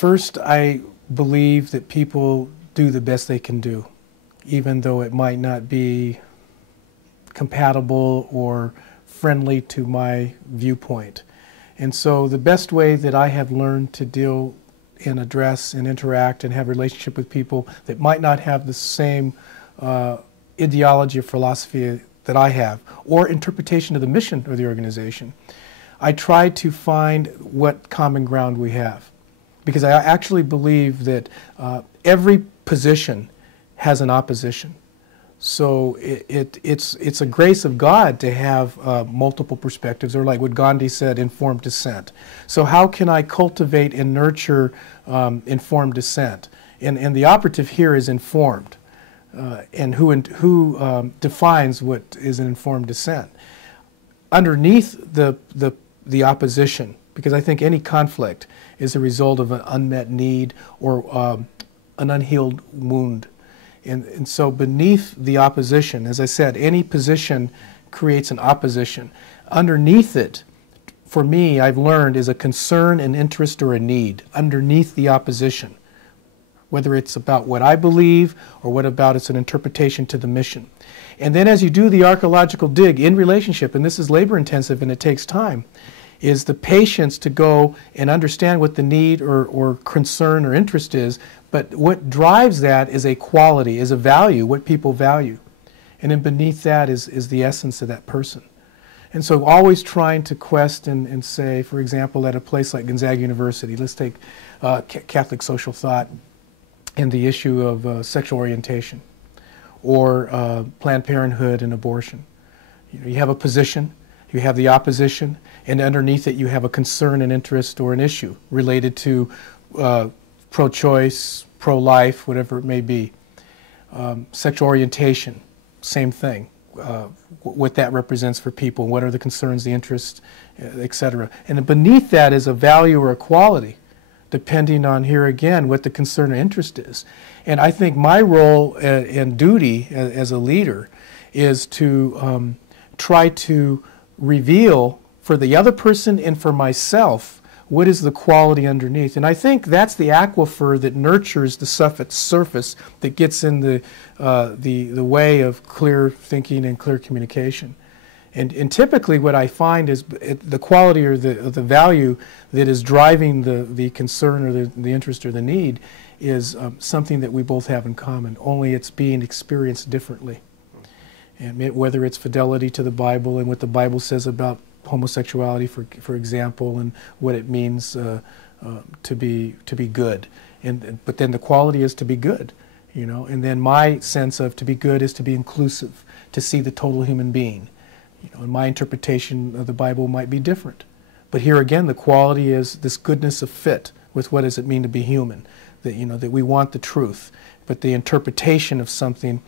First, I believe that people do the best they can do, even though it might not be compatible or friendly to my viewpoint. And so the best way that I have learned to deal and address and interact and have a relationship with people that might not have the same ideology or philosophy that I have, or interpretation of the mission of the organization, I try to find what common ground we have. Because I actually believe that every position has an opposition. So it's a grace of God to have multiple perspectives, or like what Gandhi said, informed dissent. So how can I cultivate and nurture informed dissent? And the operative here is informed, and who defines what is an informed dissent. Underneath the opposition, because I think any conflict is a result of an unmet need or an unhealed wound. And so beneath the opposition, as I said, any position creates an opposition. Underneath it, for me, I've learned, is a concern, an interest, or a need underneath the opposition, whether it's about what I believe or what about it's an interpretation to the mission. And then as you do the archaeological dig in relationship, and this is labor intensive and it takes time, is the patience to go and understand what the need or concern or interest is, but what drives that is a quality, is a value, what people value. And then beneath that is the essence of that person. And so always trying to quest and say, for example, at a place like Gonzaga University, let's take Catholic social thought and the issue of sexual orientation, or Planned Parenthood and abortion. You have a position, you have the opposition, and underneath it you have a concern, an interest, or an issue related to pro-choice, pro-life, whatever it may be. Sexual orientation, same thing. What that represents for people, what are the concerns, the interests, etc. And beneath that is a value or a quality, depending on, here again, what the concern or interest is. And I think my role and duty as a leader is to try to reveal for the other person and for myself what is the quality underneath. And I think that's the aquifer that nurtures the surface that gets in the way of clear thinking and clear communication. And typically what I find is the quality or the value that is driving the concern or the interest or the need is something that we both have in common, only it's being experienced differently. And whether it's fidelity to the Bible and what the Bible says about homosexuality, for example, and what it means to be good, but then the quality is to be good, you know. And then my sense of to be good is to be inclusive, to see the total human being. You know, and my interpretation of the Bible might be different, but here again, the quality is this goodness of fit with what does it mean to be human. That that we want the truth, but the interpretation of something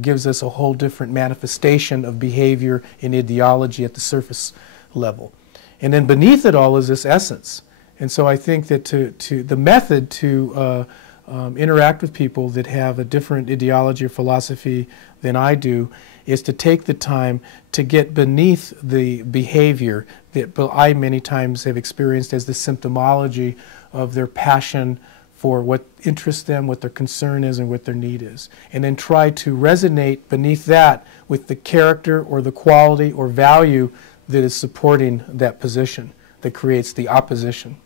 gives us a whole different manifestation of behavior and ideology at the surface level. And then beneath it all is this essence. And so I think that the method to interact with people that have a different ideology or philosophy than I do is to take the time to get beneath the behavior that I many times have experienced as the symptomology of their passion for what interests them, what their concern is, and what their need is. And then try to resonate beneath that with the character or the quality or value that is supporting that position, that creates the opposition,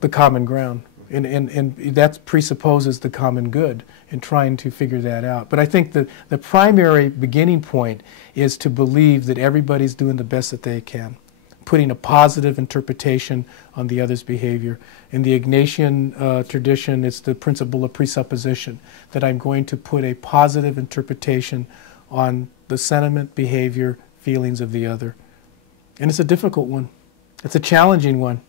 the common ground. And that presupposes the common good, and trying to figure that out. But I think the primary beginning point is to believe that everybody's doing the best that they can, putting a positive interpretation on the other's behavior. In the Ignatian tradition, it's the principle of presupposition, that I'm going to put a positive interpretation on the sentiment, behavior, feelings of the other. And it's a difficult one. It's a challenging one,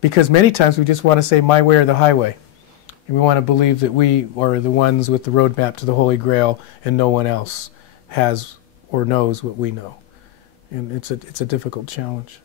because many times we just want to say my way or the highway. And we want to believe that we are the ones with the roadmap to the Holy Grail and no one else has or knows what we know. And it's a difficult challenge.